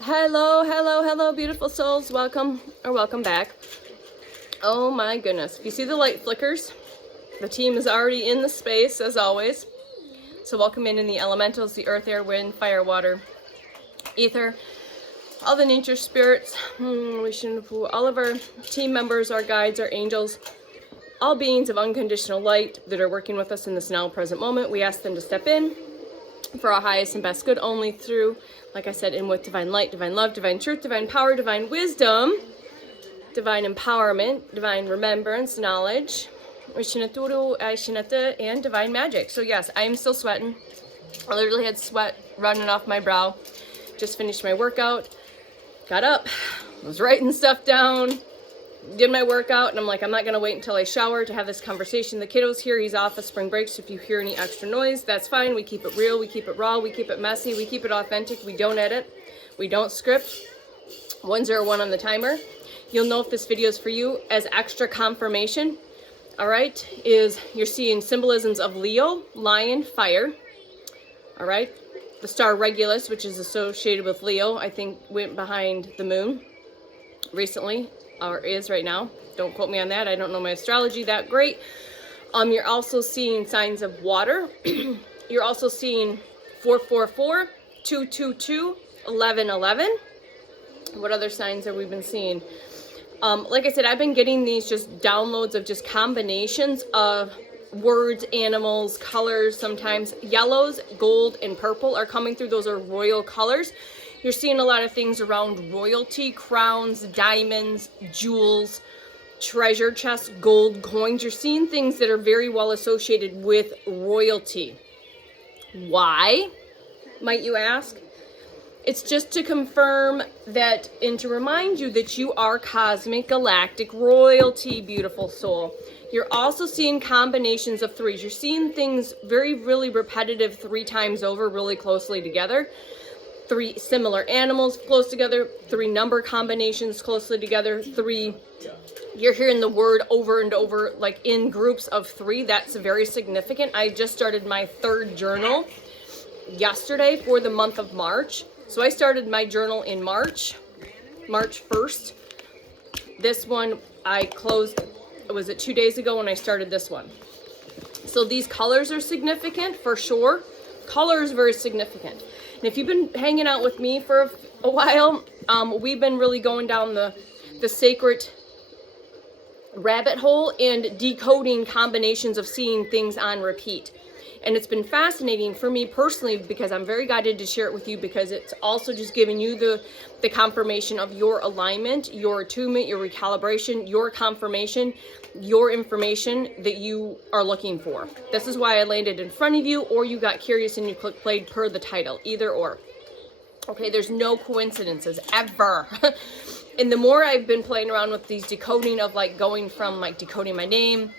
Hello, hello, hello, beautiful souls. Welcome or welcome back. Oh my goodness. If you see the light flickers, the team is already in the space as always. So welcome in the elementals, the earth, air, wind, fire, water, ether, all the nature spirits, all of our team members, our guides, our angels, all beings of unconditional light that are working with us in this now present moment. We ask them to step in for our highest and best good, only through, like I said, in with divine light, divine love, divine truth, divine power, divine wisdom, divine empowerment, divine remembrance, knowledge, and divine magic. So yes, I am still sweating. I literally had sweat running off my brow. Just finished my workout, got up, was writing stuff down, did my workout, and I'm like, I'm not gonna wait until I shower to have this conversation. The kiddo's here, he's off of spring break, so if you hear any extra noise, that's fine. We keep it real, we keep it raw, we keep it messy, we keep it authentic, we don't edit, we don't script. 101 on the timer. You'll know if this video is for you as extra confirmation, all right, is you're seeing symbolisms of Leo, lion, fire, all right? The star Regulus, which is associated with Leo, I think went behind the moon recently, or is right now. Don't quote me on that. I don't know my astrology that great. You're also seeing signs of water. You're also seeing 444, 222, 1111. What other signs have we been seeing? Like I said, I've been getting these just downloads of just combinations of words, animals, colors. Sometimes yellows, gold, and purple are coming through. Those are royal colors. You're seeing a lot of things around royalty, crowns, diamonds, jewels, treasure chests, gold coins. You're seeing things that are very well associated with royalty. Why, might you ask? It's just to confirm that and to remind you that you are cosmic galactic royalty, beautiful soul. You're also seeing combinations of threes. You're seeing things really repetitive 3 times over, really closely together. 3 similar animals close together, 3 number combinations closely together, 3, you're hearing the word over and over, like in groups of 3. That's very significant. I just started my 3rd journal yesterday for the month of March. So I started my journal in March 1st. This one I closed, was it 2 days ago when I started this one? So these colors are significant for sure. Color is very significant. And if you've been hanging out with me for a while, we've been really going down the sacred rabbit hole and decoding combinations of seeing things on repeat. And it's been fascinating for me personally because I'm very guided to share it with you, because it's also just giving you the confirmation of your alignment, your attunement, your recalibration, your confirmation, your information that you are looking for. This is why I landed in front of you, or you got curious and you clicked play per the title, either or. Okay, there's no coincidences ever. And the more I've been playing around with these decoding of like going from like decoding my name,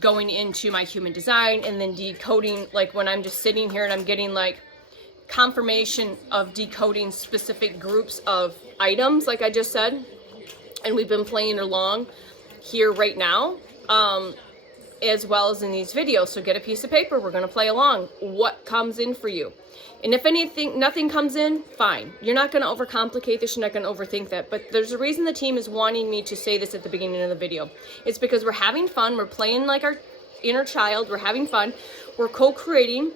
going into my human design, and then decoding, like when I'm just sitting here and I'm getting like confirmation of decoding specific groups of items, like I just said, and we've been playing along here right now, as well as in these videos. So get a piece of paper, we're going to play along. What comes in for you? And if anything, nothing comes in, fine. You're not going to overcomplicate this. You're not going to overthink that. But there's a reason the team is wanting me to say this at the beginning of the video. It's because we're having fun. We're playing like our inner child. We're having fun. We're co-creating.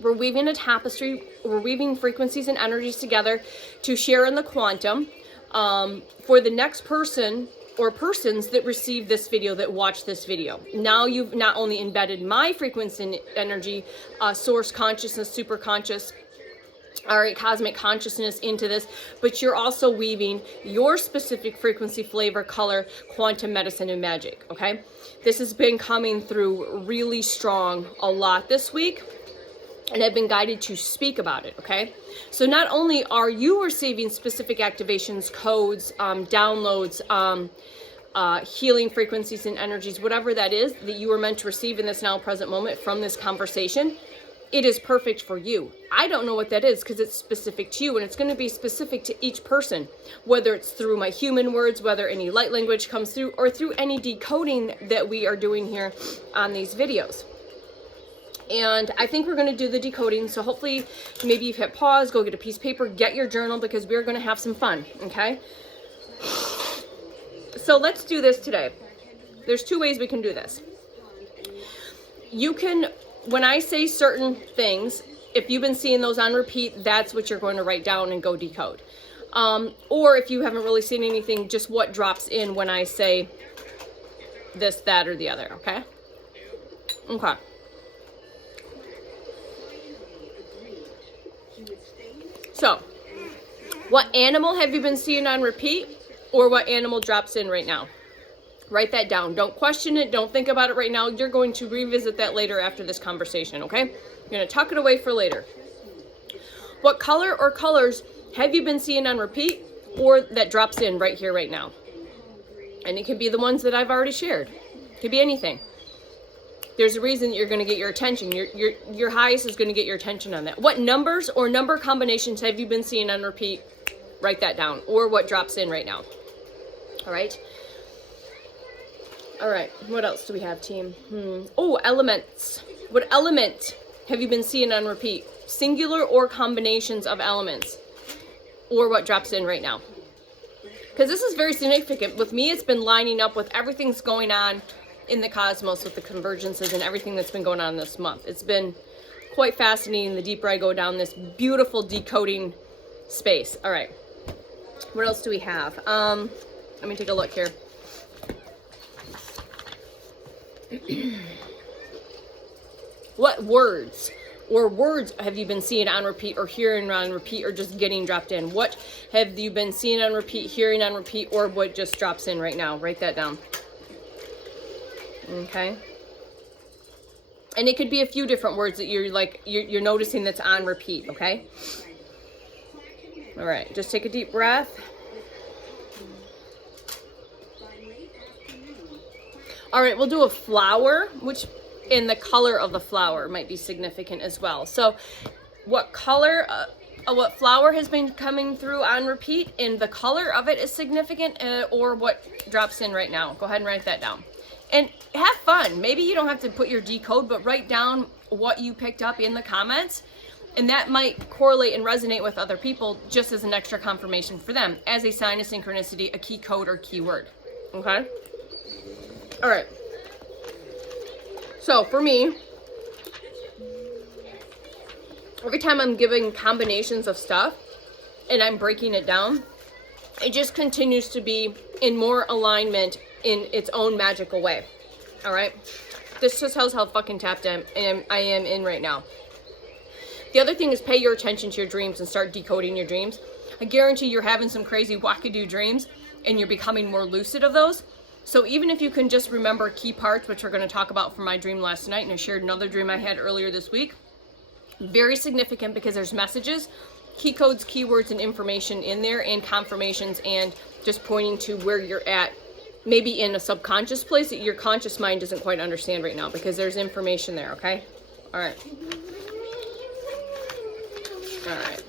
We're weaving a tapestry. We're weaving frequencies and energies together to share in the quantum for the next person or persons that receive this video, that watch this video. Now you've not only embedded my frequency and energy, source consciousness, super conscious, all right, cosmic consciousness into this, but you're also weaving your specific frequency, flavor, color, quantum medicine, and magic, okay? This has been coming through really strong a lot this week, and I've been guided to speak about it, okay? So not only are you receiving specific activations, codes, downloads, healing frequencies and energies, whatever that is that you were meant to receive in this now present moment from this conversation, it is perfect for you. I don't know what that is because it's specific to you, and it's going to be specific to each person, whether it's through my human words, whether any light language comes through, or through any decoding that we are doing here on these videos. And I think we're going to do the decoding. So hopefully maybe you've hit pause, go get a piece of paper, get your journal, because we're going to have some fun. Okay. So let's do this today. There's 2 ways we can do this. You can, when I say certain things, if you've been seeing those on repeat, that's what you're going to write down and go decode. Or if you haven't really seen anything, just what drops in when I say this, that, or the other. Okay. Okay. So, what animal have you been seeing on repeat, or what animal drops in right now? Write that down. Don't question it. Don't think about it right now. You're going to revisit that later after this conversation, okay? You're going to tuck it away for later. What color or colors have you been seeing on repeat, or that drops in right here, right now? And it can be the ones that I've already shared. It could be anything. There's a reason you're going to get your attention. Your highest is going to get your attention on that. What numbers or number combinations have you been seeing on repeat? Write that down. Or what drops in right now. All right. All right. What else do we have, team? Oh, elements. What element have you been seeing on repeat? Singular or combinations of elements? Or what drops in right now? Because this is very significant. With me, it's been lining up with everything's going on in the cosmos with the convergences and everything that's been going on this month. It's been quite fascinating the deeper I go down this beautiful decoding space. All right. What else do we have? Let me take a look here. What words or words have you been seeing on repeat or hearing on repeat or just getting dropped in? What have you been seeing on repeat, hearing on repeat, or what just drops in right now? Write that down. Okay. And it could be a few different words that you're noticing that's on repeat, okay? All right, just take a deep breath. All right, we'll do a flower, which in the color of the flower might be significant as well. So what color, what flower has been coming through on repeat and the color of it is significant, or what drops in right now. Go ahead and write that down. And have fun. Maybe you don't have to put your decode, but write down what you picked up in the comments. And that might correlate and resonate with other people just as an extra confirmation for them, as a sign of synchronicity, a key code or keyword. Okay? All right. So for me, every time I'm giving combinations of stuff and I'm breaking it down, it just continues to be in more alignment in its own magical way. All right. This just shows how fucking tapped I am in right now. The other thing is pay your attention to your dreams and start decoding your dreams. I guarantee you're having some crazy wackadoo dreams and you're becoming more lucid of those. So even if you can just remember key parts, which we're going to talk about from my dream last night, and I shared another dream I had earlier this week, very significant because there's messages, key codes, keywords, and information in there, and confirmations, and just pointing to where you're at, maybe in a subconscious place that your conscious mind doesn't quite understand right now, because there's information there, okay? All right. All right.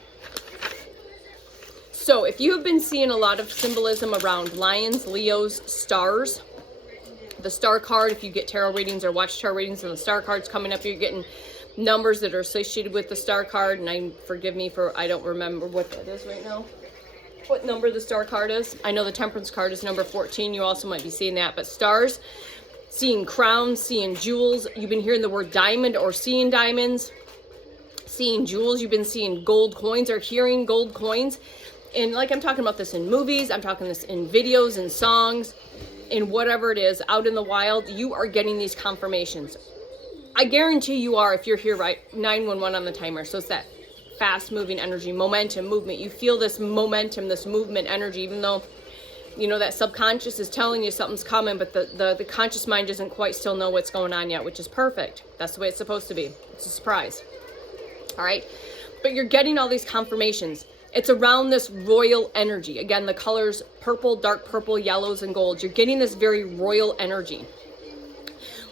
So if you have been seeing a lot of symbolism around lions, Leos, stars, the star card, if you get tarot readings or watch tarot readings and the star card's coming up, you're getting numbers that are associated with the star card. And forgive me for, I don't remember what that is right now. What number the star card is. I know the temperance card is number 14. You also might be seeing that. But stars, seeing crowns, seeing jewels. You've been hearing the word diamond or seeing diamonds. Seeing jewels. You've been seeing gold coins or hearing gold coins. And like I'm talking about this in movies. I'm talking this in videos and songs. In whatever it is, out in the wild, you are getting these confirmations. I guarantee you are if you're here right 911 on the timer. So it's that fast moving energy, momentum, movement. You feel this momentum, this movement energy, even though, you know, that subconscious is telling you something's coming, but the conscious mind doesn't quite still know what's going on yet, which is perfect. That's the way it's supposed to be. It's a surprise. All right. But you're getting all these confirmations. It's around this royal energy. Again, the colors purple, dark purple, yellows, and golds. You're getting this very royal energy.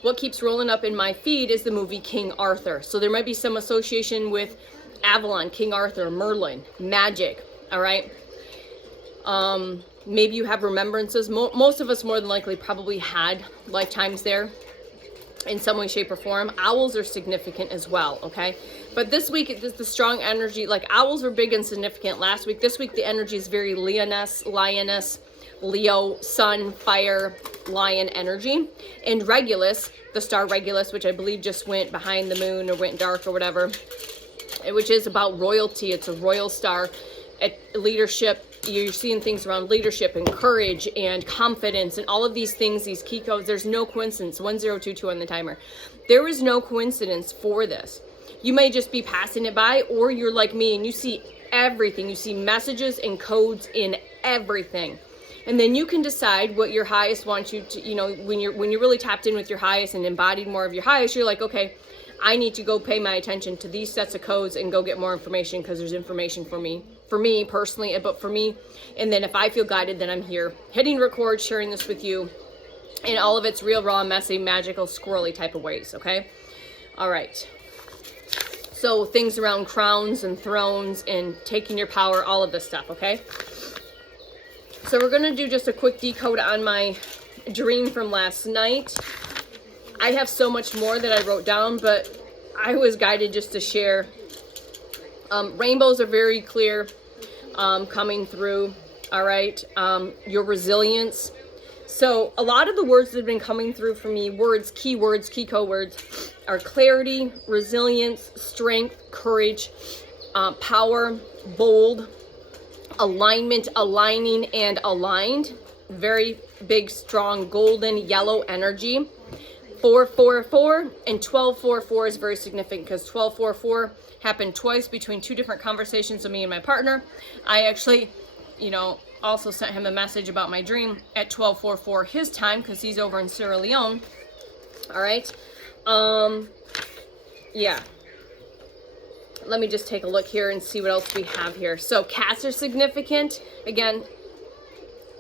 What keeps rolling up in my feed is the movie King Arthur. So there might be some association with Avalon, King Arthur, Merlin, magic, all right? Maybe you have remembrances. Most of us more than likely probably had lifetimes there. in some way, shape, or form. Owls are significant as well, okay? But this week, it is the strong energy. Like, owls were big and significant last week. This week, the energy is very lioness, Leo, sun, fire, lion energy. And Regulus, the star Regulus, which I believe just went behind the moon or went dark or whatever, which is about royalty. It's a royal star at leadership. You're seeing things around leadership and courage and confidence and all of these things, these key codes. There's no coincidence. 1022 on the timer. There is no coincidence for this. You may just be passing it by, or you're like me and you see everything. You see messages and codes in everything. And then you can decide what your highest wants you to, you know, when you're really tapped in with your highest and embodied more of your highest, you're like, okay, I need to go pay my attention to these sets of codes and go get more information, because there's information for me personally, but for me. And then if I feel guided, then I'm here hitting record, sharing this with you in all of its real, raw, messy, magical, squirrely type of ways, okay? All right. So things around crowns and thrones and taking your power, all of this stuff, okay? So we're going to do just a quick decode on my dream from last night. I have so much more that I wrote down, but I was guided just to share. Rainbows are very clear coming through, all right? Your resilience. So a lot of the words that have been coming through for me, keywords, key code words, are clarity, resilience, strength, courage, power, bold, alignment, aligning, and aligned. Very big, strong, golden, yellow energy. 444 and 1244 is very significant, because 1244 happened twice between two different conversations of me and my partner. I actually, you know, also sent him a message about my dream at 1244 his time, because he's over in Sierra Leone. All right. Yeah. Let me just take a look here and see what else we have here. So cats are significant. Again,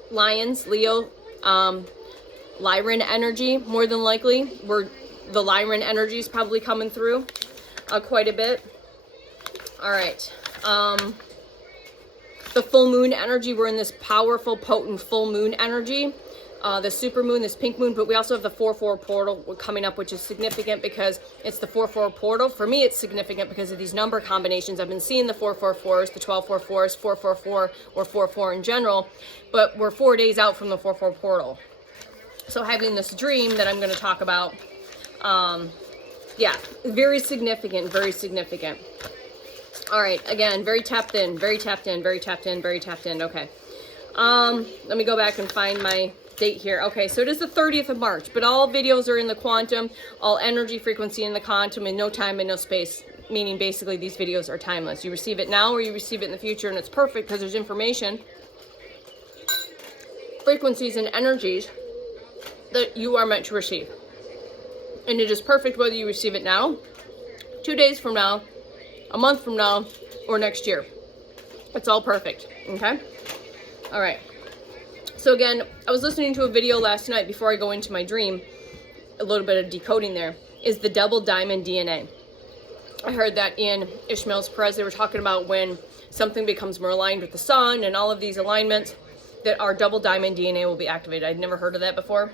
lions, Leo, Lyran energy, more than likely. Where the Lyran energy is probably coming through quite a bit. All right. The full moon energy, we're in this powerful, potent full moon energy. The super moon, this pink moon, but we also have the 4-4 portal coming up, which is significant because it's the 4-4 portal. For me, it's significant because of these number combinations. I've been seeing the 4-4-4s, the 12-4-4s, 4-4-4, or 4-4 in general, but we're 4 days out from the 4-4 portal. So having this dream that I'm going to talk about, yeah, very significant, very significant. All right, again, very tapped in, very tapped in, very tapped in, very tapped in. Okay. Let me go back and find my date here. Okay, so it is the 30th of March, but all videos are in the quantum, all energy frequency in the quantum, and no time and no space, meaning basically these videos are timeless. You receive it now or you receive it in the future, and it's perfect because there's information, frequencies, and energies that you are meant to receive. And it is perfect whether you receive it now, 2 days from now, a month from now, or next year. It's all perfect, okay? All right. So again, I was listening to a video last night before I go into my dream, a little bit of decoding there, is the double diamond DNA. I heard that in Ishmael's Perez, they were talking about when something becomes more aligned with the sun and all of these alignments, that our double diamond DNA will be activated. I'd never heard of that before,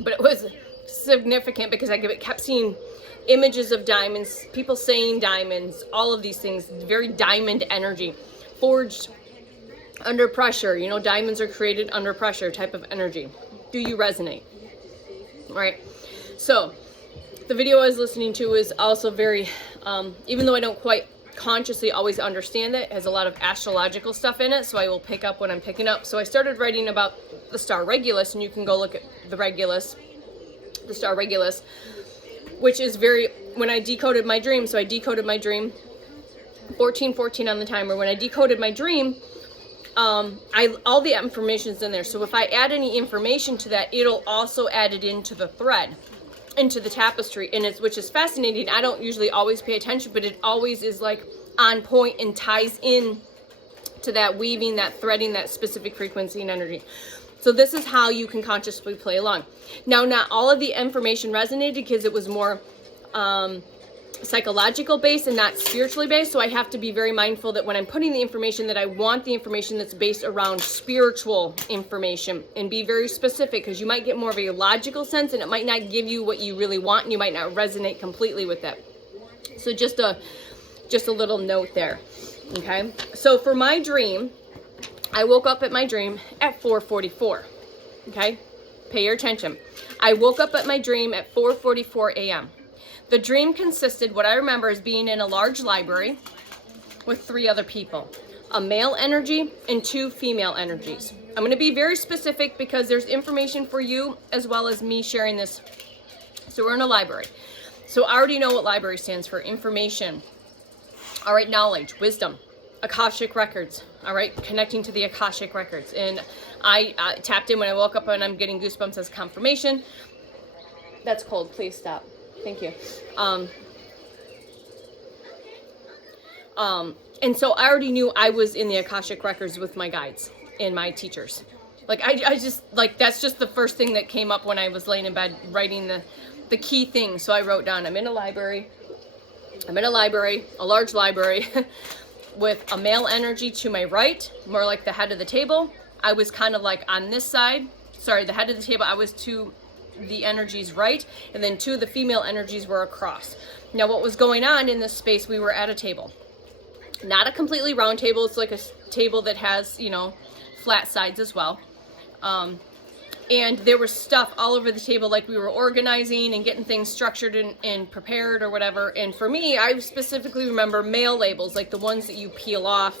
but it was significant because I kept seeing images of diamonds, people saying diamonds, all of these things, very diamond energy, forged under pressure. You know, diamonds are created under pressure type of energy. Do you resonate? All right. So the video I was listening to is also very, even though I don't quite consciously always understand it, has a lot of astrological stuff in it, so I will pick up when I'm picking up. So I started writing about the star Regulus, and you can go look at the Regulus, the star Regulus, which is very, when I decoded my dream, so I decoded my dream, 1414 on the timer. When I decoded my dream, all the information's in there. So if I add any information to that, it'll also add it into the thread, into the tapestry, and which is fascinating. I don't usually always pay attention, but it always is like on point and ties in to that weaving, that threading, that specific frequency and energy. So this is how you can consciously play along. Now, not all of the information resonated because it was more psychological based and not spiritually based. So I have to be very mindful that when I'm putting the information, that I want the information that's based around spiritual information, and be very specific, because you might get more of a logical sense and it might not give you what you really want, and you might not resonate completely with it. So just a little note there. Okay. So for my dream, I woke up at my dream at 4:44. Okay. Pay your attention. I woke up at my dream at 4:44 a.m. The dream consisted, what I remember, is being in a large library with 3 other people, a male energy and 2 female energies. I'm going to be very specific because there's information for you as well as me sharing this. So we're in a library. So I already know what library stands for: information. All right, knowledge, wisdom, Akashic records. All right, connecting to the Akashic records. And I tapped in when I woke up, and I'm getting goosebumps as confirmation. That's cold. Please stop. Thank you. And so I already knew I was in the Akashic records with my guides and my teachers. Like I just, like, that's just the first thing that came up when I was laying in bed writing the key things. So I wrote down, I'm in a library, a large library with a male energy to my right, more like the head of the table. I was kind of like on this side, sorry, the head of the table, I was to the energies right, and then 2 of the female energies were across. Now what was going on in this space, we were at a table. Not a completely round table, it's like a table that has, you know, flat sides as well. And there was stuff all over the table, like we were organizing and getting things structured and prepared or whatever. And for me, I specifically remember mail labels, like the ones that you peel off,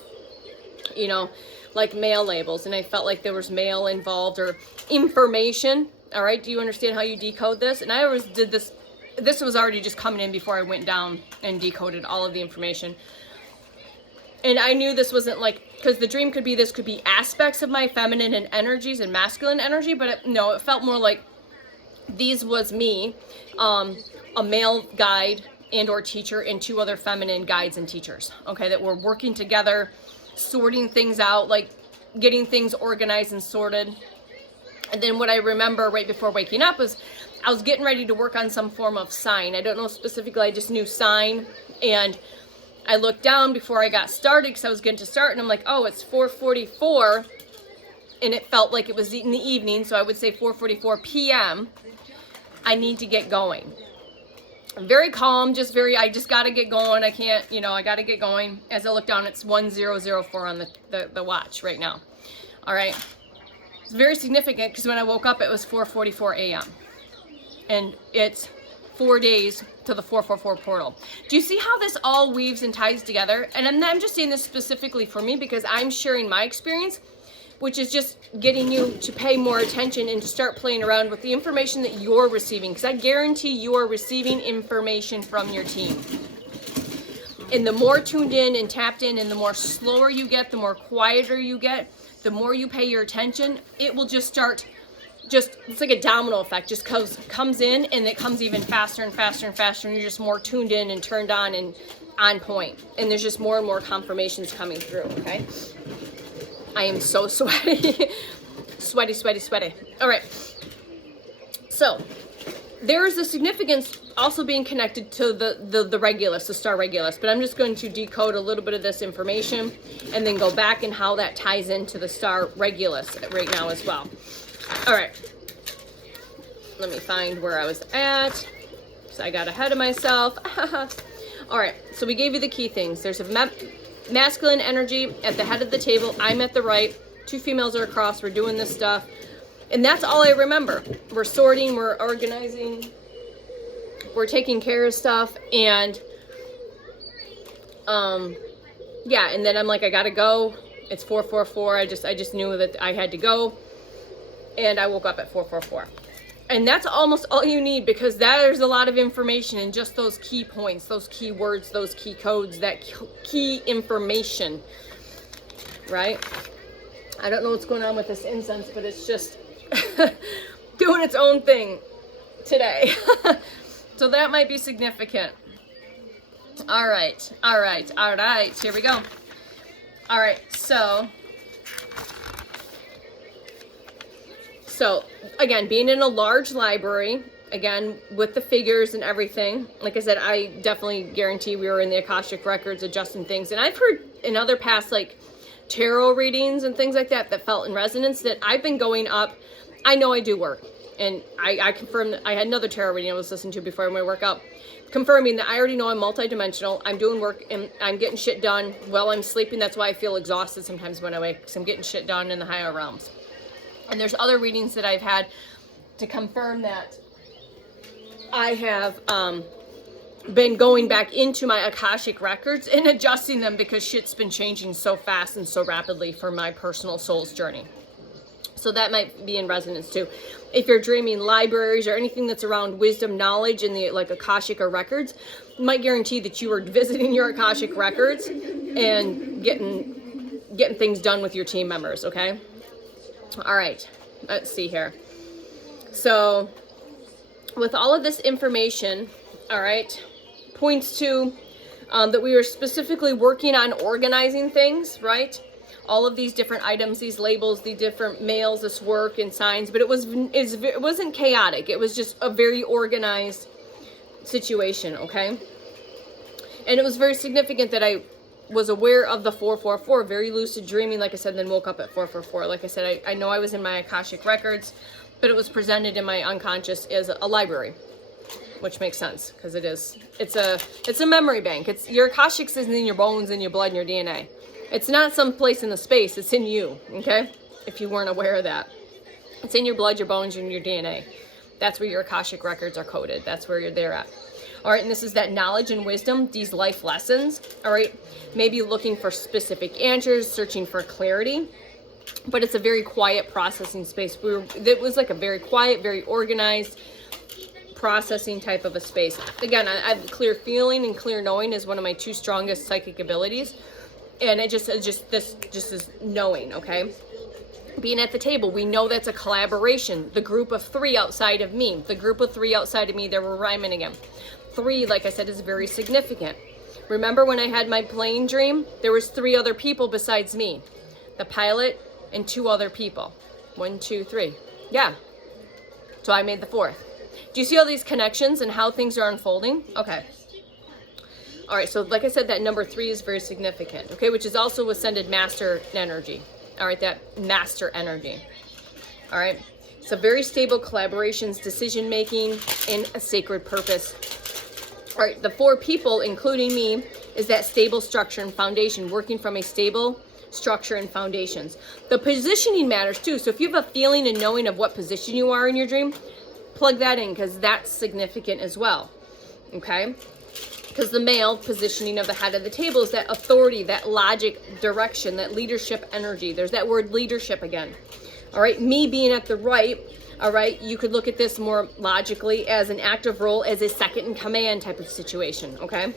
you know, like mail labels. And I felt like there was mail involved or information. All right, do you understand how you decode this? And I always did this. This was already just coming in before I went down and decoded all of the information. And I knew this wasn't like, because the dream could be, this could be aspects of my feminine and energies and masculine energy, but no, it felt more like these was me, a male guide and or teacher, and 2 other feminine guides and teachers, okay, that were working together, sorting things out, like getting things organized and sorted. And then what I remember right before waking up was I was getting ready to work on some form of sign. I don't know specifically, I just knew sign. And I looked down before I got started because I was getting to start, and I'm like, oh, it's 4:44, and it felt like it was in the evening, so I would say 4:44 p.m. I need to get going. I'm very calm, I just got to get going. I can't, you know, I got to get going. As I look down, it's 1004 on the watch right now. All right. It's very significant because when I woke up, it was 4:44 a.m. And it's 4 days to the 444 portal. Do you see how this all weaves and ties together? And I'm just saying this specifically for me because I'm sharing my experience, which is just getting you to pay more attention and to start playing around with the information that you're receiving, because I guarantee you are receiving information from your team. And the more tuned in and tapped in, and the more slower you get, the more quieter you get, the more you pay your attention, it will just start, it's like a domino effect, just comes in, and it comes even faster and faster and faster, and you're just more tuned in and turned on and on point. And there's just more and more confirmations coming through, okay? I am so sweaty. sweaty. All right. So there is a significance also being connected to the Regulus, the star Regulus, but I'm just going to decode a little bit of this information and then go back and how that ties into the star Regulus right now as well. All right, let me find where I was at, so I got ahead of myself. All right, so we gave you the key things. There's a masculine energy at the head of the table. I'm at the right. 2 females are across. We're doing this stuff. And that's all I remember. We're sorting, we're organizing, we're taking care of stuff. And, yeah, and then I'm like, I gotta go. It's 4:44. I just knew that I had to go. And I woke up at 4:44. And that's almost all you need, because there's a lot of information in just those key points, those key words, those key codes, that key information, right? I don't know what's going on with this incense, but it's just doing its own thing today. So that might be significant. All right. Here we go. All right, So again, being in a large library, again, with the figures and everything. Like I said, I definitely guarantee we were in the Akashic records adjusting things. And I've heard in other past, like, tarot readings and things like that, that felt in resonance, that I've been going up. I know I do work. And I confirmed, I had another tarot reading I was listening to before my workout, confirming that I already know I'm multidimensional. I'm doing work and I'm getting shit done while I'm sleeping. That's why I feel exhausted sometimes when I wake, because I'm getting shit done in the higher realms. And there's other readings that I've had to confirm that I have been going back into my Akashic records and adjusting them, because shit's been changing so fast and so rapidly for my personal soul's journey. So that might be in resonance too. If you're dreaming libraries or anything that's around wisdom, knowledge, in the like Akashic or records, might guarantee that you are visiting your Akashic records and getting things done with your team members, okay? All right, let's see here. So with all of this information, all right, points to that we were specifically working on organizing things, right? All of these different items, these labels, the different mails, this work and signs, but it wasn't chaotic. It was just a very organized situation, okay? And it was very significant that I was aware of the 444, very lucid dreaming, like I said, then woke up at 444. Like I said, I know I was in my Akashic records, but it was presented in my unconscious as a library, which makes sense, because it's a memory bank. It's your Akashics is in your bones, in your blood, and your DNA. It's not some place in the space, it's in you, okay? If you weren't aware of that. It's in your blood, your bones, and your DNA. That's where your Akashic records are coded. That's where they're at. All right, and this is that knowledge and wisdom, these life lessons, all right? Maybe looking for specific answers, searching for clarity, but it's a very quiet processing space. It was like a very quiet, very organized processing type of a space. Again, I have clear feeling and clear knowing is one of my two strongest psychic abilities. And it just is knowing, okay? Being at the table, we know that's a collaboration. The group of three outside of me. The group of three outside of me, they were rhyming again. Three, like I said, is very significant. Remember when I had my plane dream? There was 3 other people besides me. The pilot and 2 other people. 1, 2, 3. Yeah. So I made the 4th. Do you see all these connections and how things are unfolding? Okay. All right, so like I said, that number 3 is very significant, okay, which is also ascended master energy. All right, that master energy. All right, so very stable collaborations, decision-making, and a sacred purpose. All right, the 4 people, including me, is that stable structure and foundation, working from a stable structure and foundations. The positioning matters too. So if you have a feeling and knowing of what position you are in your dream, plug that in, because that's significant as well, okay? Because the male positioning of the head of the table is that authority, that logic, direction, that leadership energy. There's that word leadership again. All right, me being at the right, all right, you could look at this more logically as an active role, as a second in command type of situation, okay?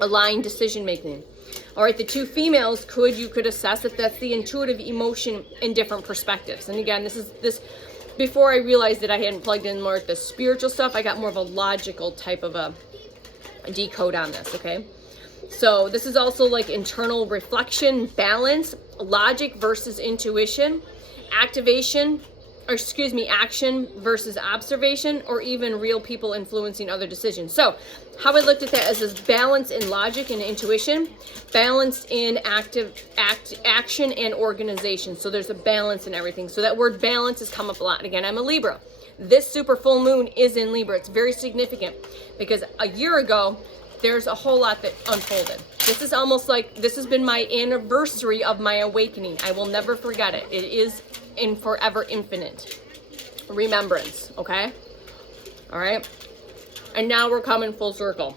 Aligned decision making. All right, the 2 females you could assess if that's the intuitive emotion in different perspectives. And again, this before I realized that I hadn't plugged in more of the spiritual stuff, I got more of a logical type of a decode on this, okay? So this is also like internal reflection, balance, logic versus intuition, action versus observation, or even real people influencing other decisions. So how I looked at that is this balance in logic and intuition, balance in action and organization. So there's a balance in everything. So that word balance has come up a lot. And again, I'm a Libra. This super full moon is in Libra. It's very significant because a year ago, there's a whole lot that unfolded. This is almost like, this has been my anniversary of my awakening. I will never forget it. It is in forever infinite remembrance, okay? All right? And now we're coming full circle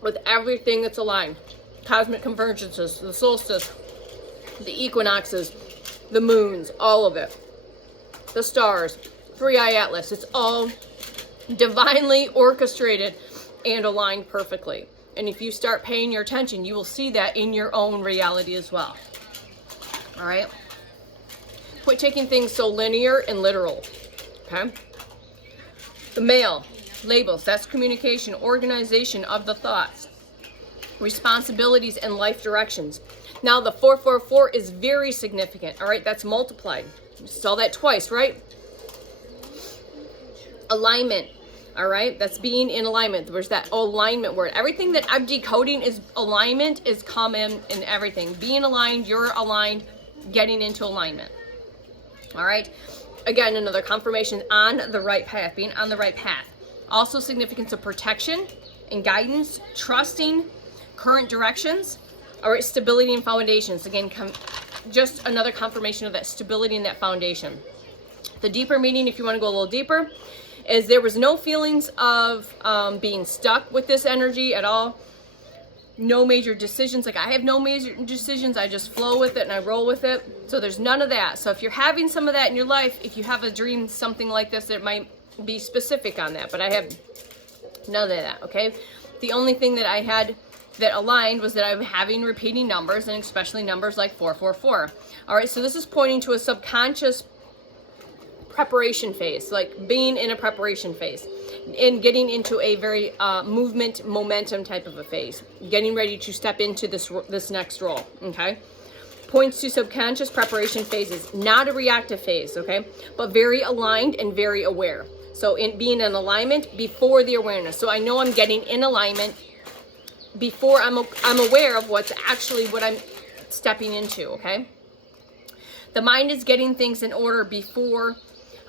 with everything that's aligned. Cosmic convergences, the solstice, the equinoxes, the moons, all of it. The stars, 3i Atlas, it's all divinely orchestrated and aligned perfectly. And if you start paying your attention, you will see that in your own reality as well. All right? Quit taking things so linear and literal, okay? The male, labels, that's communication, organization of the thoughts, responsibilities, and life directions. Now the 444 is very significant, all right? That's multiplied. You saw that twice, right? Alignment, All right, that's being in alignment. There's that alignment word. Everything that I'm decoding is alignment is common in everything. Being aligned, you're aligned, getting into alignment. All right, again, another confirmation on the right path, being on the right path. Also significance of protection and guidance, trusting current directions. All right, stability and foundations. Again, just another confirmation of that stability and that foundation. The deeper meaning, if you want to go a little deeper, is there was no feelings of being stuck with this energy at all. No major decisions. Like, I have no major decisions. I just flow with it and I roll with it. So there's none of that. So if you're having some of that in your life, if you have a dream, something like this, it might be specific on that. But I have none of that, okay? The only thing that I had that aligned was that I'm having repeating numbers, and especially numbers like 444. All right, so this is pointing to a subconscious preparation phase, like being in a preparation phase and getting into a very movement momentum type of a phase, getting ready to step into this next role. Okay, points to subconscious preparation phases, not a reactive phase, okay, but very aligned and very aware. So in being in alignment before the awareness. So I know I'm getting in alignment before I'm aware of what I'm stepping into. Okay, the mind is getting things in order before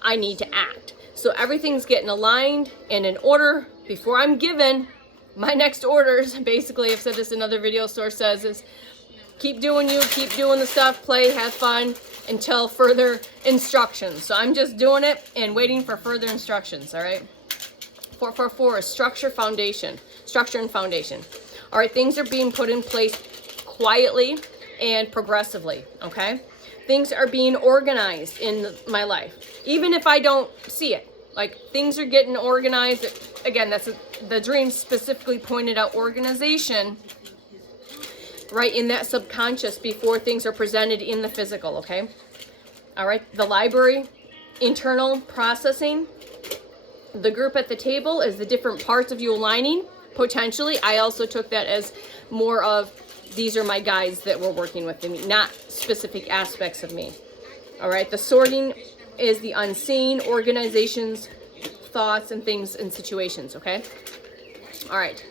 I need to act. So everything's getting aligned and in order before I'm given my next orders. Basically, I've said this in other video source says is keep doing the stuff, play, have fun until further instructions. So I'm just doing it and waiting for further instructions. All right. 444 is structure and foundation. All right. Things are being put in place quietly and progressively. Okay. Things are being organized in my life, even if I don't see it. Like, things are getting organized. Again, that's the dream specifically pointed out organization right in that subconscious before things are presented in the physical, okay? All right, the library, internal processing. The group at the table is the different parts of you aligning, potentially. I also took that as more of these are my guides that were working with me, not specific aspects of me. All right, the sorting is the unseen, organizations, thoughts, and things and situations, okay? All right,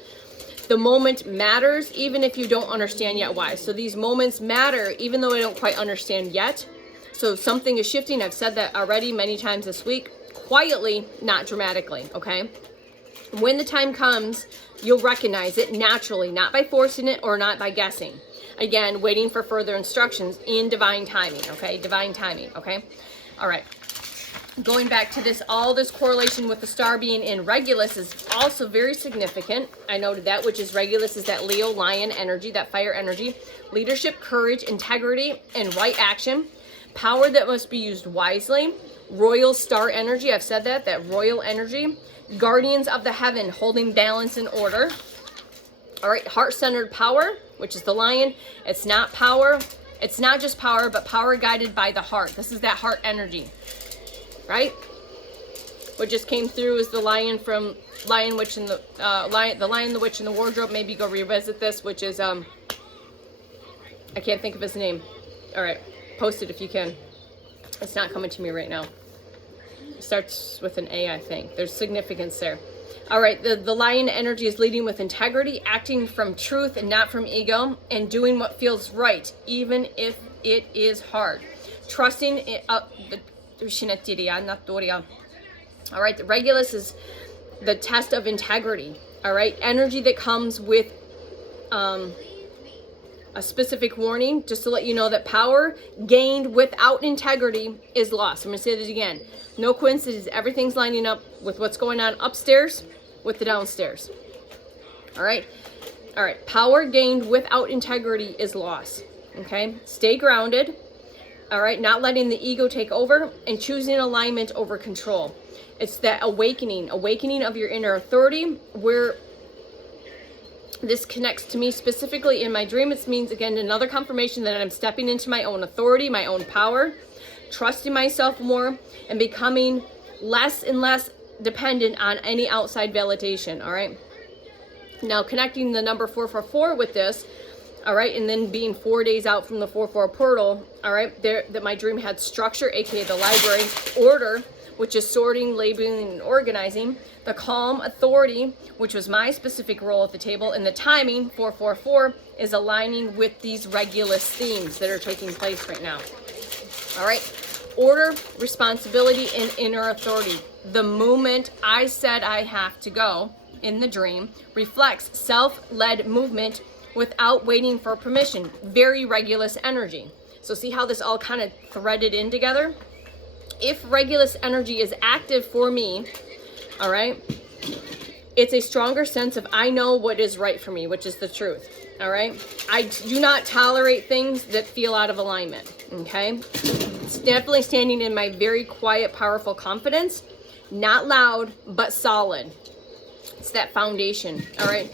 the moment matters even if you don't understand yet why. So these moments matter even though I don't quite understand yet. So something is shifting. I've said that already many times this week, quietly, not dramatically, okay? When the time comes, you'll recognize it naturally, not by forcing it or not by guessing. Again, waiting for further instructions in divine timing, okay? Divine timing, okay? All right. Going back to this, all this correlation with the star being in Regulus is also very significant. I noted that, which is Regulus is that Leo lion energy, that fire energy. Leadership, courage, integrity, and right action. Power that must be used wisely. Royal star energy, I've said that royal energy. Guardians of the heaven, holding balance and order. All right, heart-centered power, which is the lion. It's not power. It's not just power, but power guided by the heart. This is that heart energy, right? What just came through is the lion from Lion, Witch, and the Lion, the Witch, and the Wardrobe. Maybe go revisit this, which is I can't think of his name. All right, post it if you can. It's not coming to me right now. Starts with an A, I think. There's significance there. All right, the lion energy is leading with integrity, acting from truth and not from ego, and doing what feels right, even if it is hard. Trusting it. All right, the Regulus is the test of integrity. All right, energy that comes with a specific warning, just to let you know that power gained without integrity is lost. I'm going to say this again. No coincidence. Everything's lining up with what's going on upstairs with the downstairs. All right. All right. Power gained without integrity is lost. Okay. Stay grounded. All right. Not letting the ego take over and choosing alignment over control. It's that awakening of your inner authority where this connects to me specifically in my dream. It means, again, another confirmation that I'm stepping into my own authority, my own power, trusting myself more, and becoming less and less dependent on any outside validation, all right? Now, connecting the number 444 with this, all right, and then being 4 days out from the 4-4 portal, all right, there that my dream had structure, aka the library, order, which is sorting, labeling, and organizing. The calm authority, which was my specific role at the table. And the timing, 444, is aligning with these Regulus themes that are taking place right now. All right. Order, responsibility, and inner authority. The moment I said I have to go in the dream reflects self-led movement without waiting for permission. Very Regulus energy. So see how this all kind of threaded in together? If Regulus energy is active for me, all right, it's a stronger sense of I know what is right for me, which is the truth. All right. I do not tolerate things that feel out of alignment. Okay. It's definitely standing in my very quiet, powerful confidence. Not loud, but solid. It's that foundation. All right.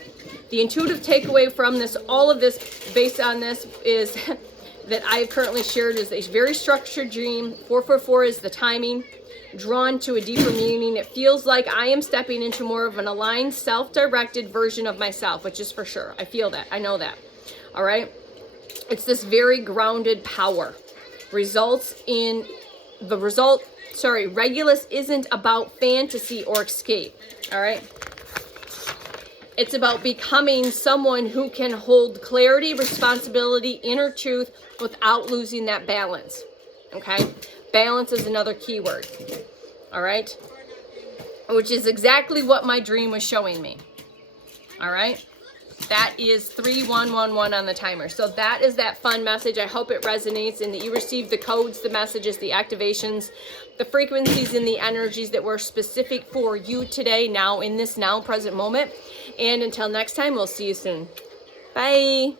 The intuitive takeaway from this, all of this based on this, is that I've currently shared is a very structured dream. 444 is the timing, drawn to a deeper meaning. It feels like I am stepping into more of an aligned, self-directed version of myself, which is for sure. I feel that. I know that. All right. It's this very grounded power. Regulus isn't about fantasy or escape. All right. It's about becoming someone who can hold clarity, responsibility, inner truth without losing that balance. Okay? Balance is another key word. All right? Which is exactly what my dream was showing me. All right? That is 3111 on the timer. So that is that fun message. I hope it resonates and that you receive the codes, the messages, the activations, the frequencies, and the energies that were specific for you today, now in this now present moment. And until next time, we'll see you soon. Bye.